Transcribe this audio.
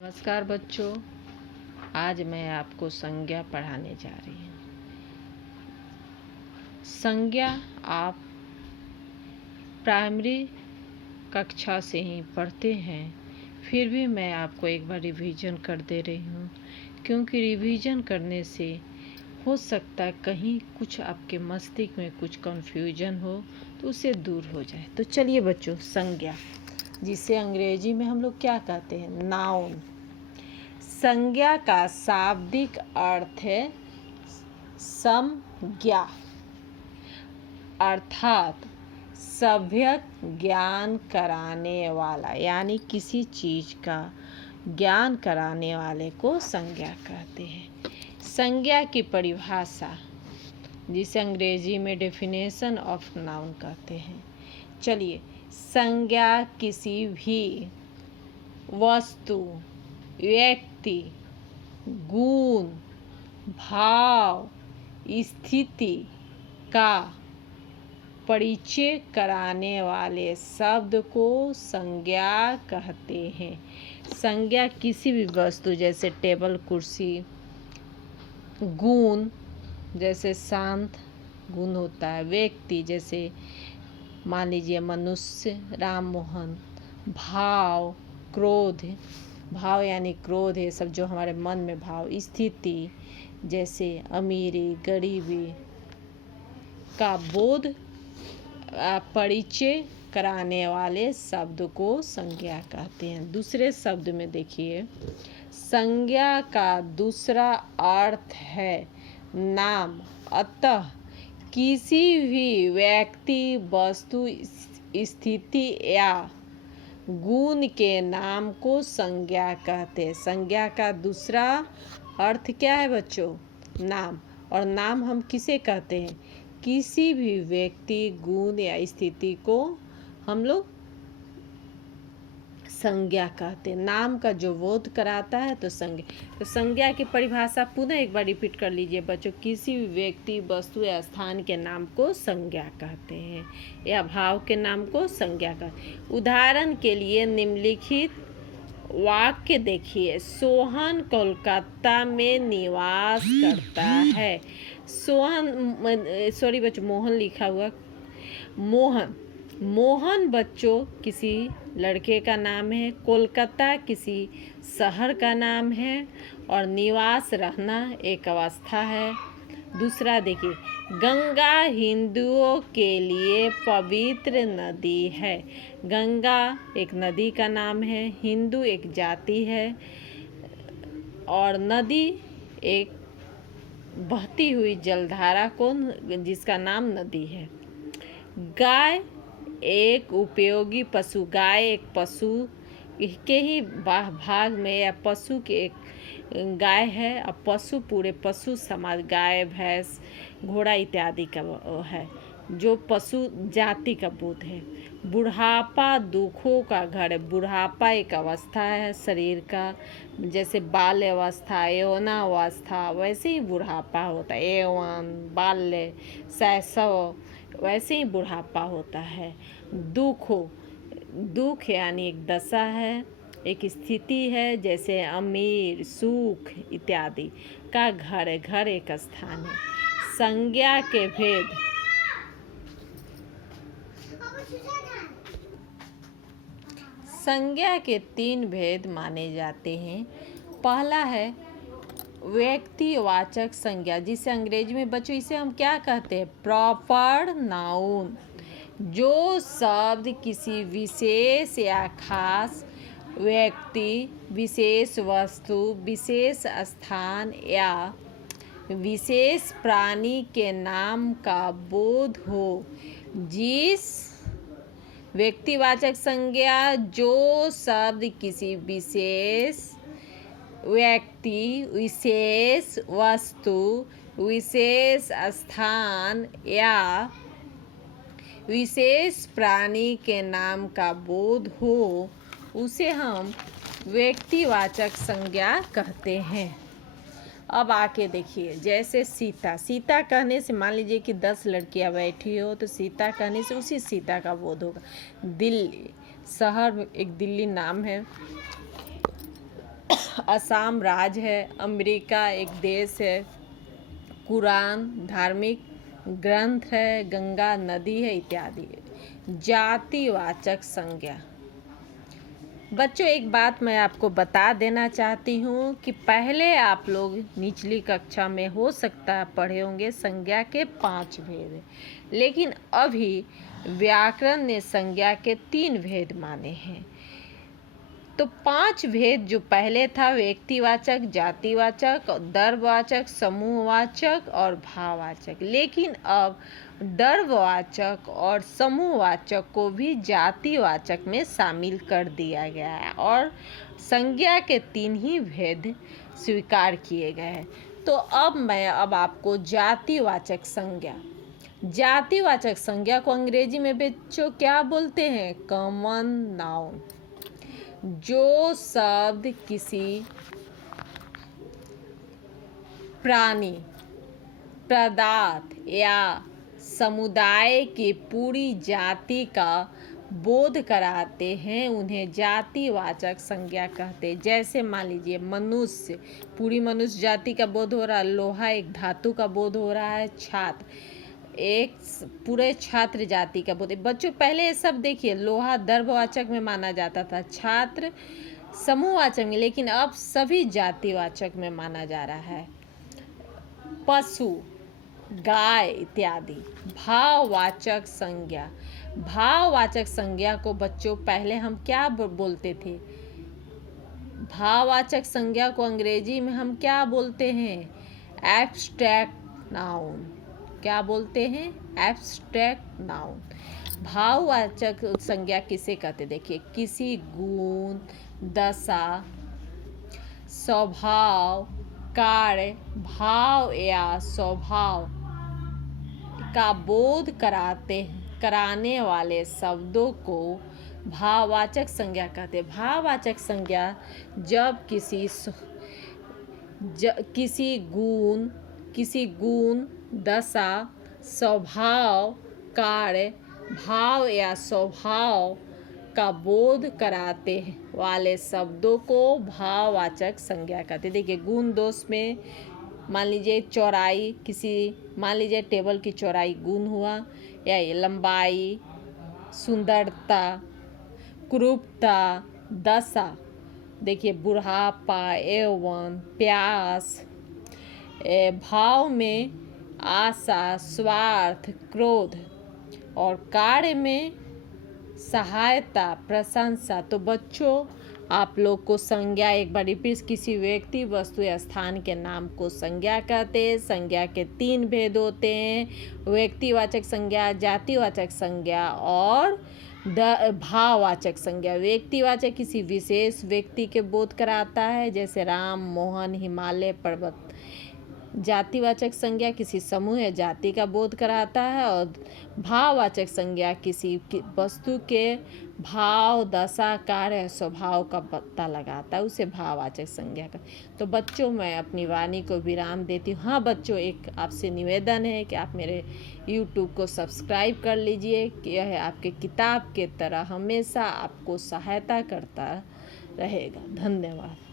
नमस्कार बच्चों, आज मैं आपको संज्ञा पढ़ाने जा रही हूँ। संज्ञा आप प्राइमरी कक्षा से ही पढ़ते हैं, फिर भी मैं आपको एक बार रिवीजन कर दे रही हूँ, क्योंकि रिवीजन करने से हो सकता है कहीं कुछ आपके मस्तिष्क में कुछ कन्फ्यूजन हो तो उसे दूर हो जाए। तो चलिए बच्चों, संज्ञा जिसे अंग्रेजी में हम लोग क्या कहते हैं, नाउन। संज्ञा का शाब्दिक अर्थ है संज्ञा, अर्थात सम्यक ज्ञान कराने वाला, यानी किसी चीज का ज्ञान कराने वाले को संज्ञा कहते हैं। संज्ञा की परिभाषा, जिसे अंग्रेजी में डेफिनेशन ऑफ नाउन कहते हैं। चलिए, संज्ञा किसी भी वस्तु, व्यक्ति, गुण, भाव, स्थिति का परिचय कराने वाले शब्द को संज्ञा कहते हैं। संज्ञा किसी भी वस्तु जैसे टेबल, कुर्सी, गुण जैसे शांत गुण होता है, व्यक्ति जैसे मान लीजिए मनुष्य, राम मोहन, भाव, क्रोध, भाव यानी क्रोध है सब जो हमारे मन में भाव, स्थिति जैसे अमीरी, गरीबी का बोध, परिचय कराने वाले शब्द को संज्ञा कहते हैं। दूसरे शब्द में देखिए, संज्ञा का दूसरा अर्थ है नाम। अतः किसी भी व्यक्ति, वस्तु, स्थिति या गुण के नाम को संज्ञा कहते हैं। संज्ञा का दूसरा अर्थ क्या है बच्चों? नाम। और नाम हम किसे कहते हैं? किसी भी व्यक्ति, गुण या स्थिति को हम लोग संज्ञा कहते हैं। नाम का जो बोध कराता है तो संज्ञा। तो संज्ञा की परिभाषा पुनः एक बार रिपीट कर लीजिए बच्चों। किसी भी व्यक्ति, वस्तु या स्थान के नाम को संज्ञा कहते हैं, या भाव के नाम को संज्ञा कहते हैं। उदाहरण के लिए निम्नलिखित वाक्य देखिए। सोहन कोलकाता में निवास करता है। सोहन, सॉरी बच्चों, मोहन लिखा हुआ, मोहन। मोहन बच्चों किसी लड़के का नाम है, कोलकाता किसी शहर का नाम है, और निवास रहना एक अवस्था है। दूसरा देखिए, गंगा हिंदुओं के लिए पवित्र नदी है। गंगा एक नदी का नाम है, हिंदू एक जाति है, और नदी एक बहती हुई जलधारा को जिसका नाम नदी है। गाय एक उपयोगी पशु, गाय एक पशु के ही भाग में या पशु के एक गाय है, और पशु पूरे पशु समाज, गाय, भैंस, घोड़ा इत्यादि का है, जो पशु जाति का बोध है। बुढ़ापा दुखों का घर है। बुढ़ापा एक अवस्था है शरीर का, जैसे बाल्य अवस्था, यौवनावस्था, वैसे ही बुढ़ापा होता है। यौवन, बाल्य, शैशव, वैसे ही बुढ़ापा होता है। दुख यानी एक दशा है, एक स्थिति है, जैसे अमीर, सुख इत्यादि का घर है। घर एक स्थान है। संज्ञा के भेद। संज्ञा के 3 भेद माने जाते हैं। पहला है व्यक्तिवाचक संज्ञा, जिसे अंग्रेजी में बच्चों इसे हम क्या कहते हैं? Proper noun. जो शब्द किसी विशेष या खास व्यक्ति, विशेष वस्तु, विशेष स्थान या विशेष प्राणी के नाम का बोध हो। जिस व्यक्तिवाचक संज्ञा, जो शब्द किसी विशेष व्यक्ति, विशेष वस्तु, विशेष स्थान या विशेष प्राणी के नाम का बोध हो, उसे हम व्यक्तिवाचक संज्ञा कहते हैं। अब आके देखिए, जैसे सीता। सीता कहने से मान लीजिए कि 10 लड़कियां बैठी हो, तो सीता कहने से उसी सीता का बोध होगा। दिल्ली शहर, एक दिल्ली नाम है, असम राज्य है, अमेरिका एक देश है, कुरान धार्मिक ग्रंथ है, गंगा नदी है इत्यादि। जातिवाचक संज्ञा। बच्चों एक बात मैं आपको बता देना चाहती हूँ कि पहले आप लोग निचली कक्षा में हो सकता है पढ़े होंगे संज्ञा के 5 भेद, लेकिन अभी व्याकरण ने संज्ञा के 3 भेद माने हैं। तो 5 भेद जो पहले था व्यक्तिवाचक, जातिवाचक, द्रव्यवाचक, समूहवाचक और भाववाचक, लेकिन अब द्रव्यवाचक और समूहवाचक को भी जातिवाचक में शामिल कर दिया गया है और संज्ञा के 3 ही भेद स्वीकार किए गए हैं। तो अब आपको जातिवाचक संज्ञा को अंग्रेजी में बच्चों क्या बोलते हैं? Common noun. जो शब्द किसी प्राणी, पदार्थ या समुदाय की पूरी जाति का बोध कराते हैं उन्हें जातिवाचक संज्ञा कहते हैं। जैसे मान लीजिए मनुष्य, पूरी मनुष्य जाति का बोध हो रहा है, लोहा एक धातु का बोध हो रहा है, छात्र एक पूरे छात्र जाति का बोध। बच्चों पहले ये सब देखिए, लोहा द्रव्यवाचक में माना जाता था, छात्र समूहवाचक में, लेकिन अब सभी जातिवाचक में माना जा रहा है। पशु, गाय इत्यादि। भाववाचक संज्ञा। भाववाचक संज्ञा को बच्चों पहले हम क्या बोलते थे? भाववाचक संज्ञा को अंग्रेजी में हम क्या बोलते हैं? Abstract noun. क्या बोलते हैं? Abstract noun. भाववाचक संज्ञा किसे कहते? देखिए, किसी गुण, दशा, स्वभाव, कार्य, भाव या स्वभाव का बोध कराने वाले शब्दों को भाववाचक संज्ञा कहते हैं। भाववाचक संज्ञा जब किसी गुण, दशा, स्वभाव, कार्य, भाव या स्वभाव का बोध कराते वाले शब्दों को भाववाचक संज्ञा कहते हैं। देखिए, गुण दोष में मान लीजिए चौड़ाई, मान लीजिए टेबल की चौड़ाई गुण हुआ, या ये लंबाई, सुंदरता, क्रूरता। दशा देखिए बुढ़ापा, यौवन, प्यास। भाव में आशा, स्वार्थ, क्रोध। और कार्य में सहायता, प्रशंसा। तो बच्चों आप लोग को संज्ञा एक बार रिपीट, किसी व्यक्ति, वस्तु या स्थान के नाम को संज्ञा कहते हैं। संज्ञा के 3 भेद होते हैं, व्यक्तिवाचक संज्ञा, जातिवाचक संज्ञा और भाववाचक संज्ञा। व्यक्तिवाचक किसी विशेष व्यक्ति के बोध कराता है, जैसे राम, मोहन, हिमालय पर्वत। जातिवाचक संज्ञा किसी समूह या जाति का बोध कराता है और भाववाचक संज्ञा किसी वस्तु के भाव, दशा, कार्य, स्वभाव का पता लगाता है, उसे भाववाचक संज्ञा का। तो बच्चों मैं अपनी वाणी को विराम देती हूँ। हाँ बच्चों, एक आपसे निवेदन है कि आप मेरे YouTube को सब्सक्राइब कर लीजिए कि यह आपके किताब के तरह हमेशा आपको सहायता करता रहेगा। धन्यवाद।